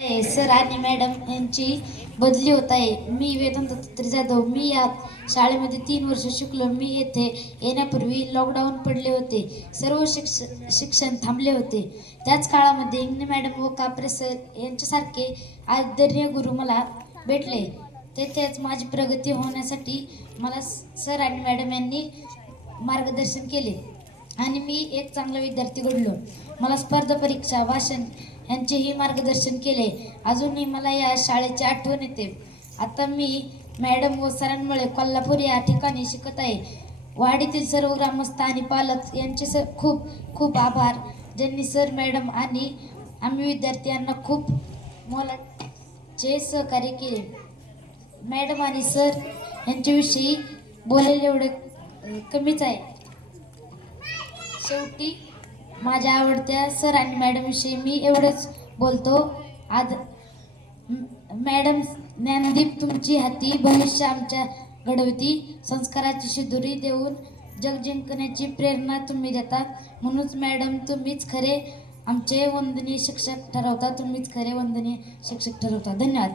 Sir आणि madam यांची बदली होत आहे. मी वेदांत दत्तात्रय जाधव. मी या शाळेमध्ये तीन वर्ष शिकलो. मी येथे येण्यापूर्वी लॉकडाऊन पडले होते. सर्व शिक्ष शिक्षण थांबले होते. त्याच काळामध्ये इंगणे मॅडम व कापरे सर यांच्यासारखे आदरणीय गुरु मला भेटले. तेथेच माझी प्रगती होण्यासाठी मला सर आणि मॅडम यांनी मार्गदर्शन केले. आणि मी एक चांगला विद्यार्थी घडलो. मला स्पर्धा परीक्षा भाषण यांचेही मार्गदर्शन केले. अजूनही मला या शाळेची आठवण येते. आता मी मॅडम व सरांमुळे कोल्हापूर या ठिकाणी शिकत आहे. वाडीतील सर्व ग्रामस्थ आणि पालक यांचे सर खूप खूप आभार. ज्यांनी सर मॅडम आणि आम्ही विद्यार्थी यांना खूप मोलाचे सहकार्य केले. मॅडम आणि सर यांच्याविषयी बोलेल एवढे कमीच आहे. शेवटी माझ्या आवडत्या सर आणि मॅडमविषयी मी एवढंच बोलतो. आज मॅडम ज्ञानदीप तुमची हाती भविष्य आमच्या घडवती. संस्काराची शिदुरी देऊन जग जिंकण्याची प्रेरणा तुम्ही देतात. म्हणूनच मॅडम तुम्हीच खरे आमचे वंदनीय शिक्षक ठरवता. तुम्हीच खरे वंदनीय शिक्षक ठरवता. धन्यवाद.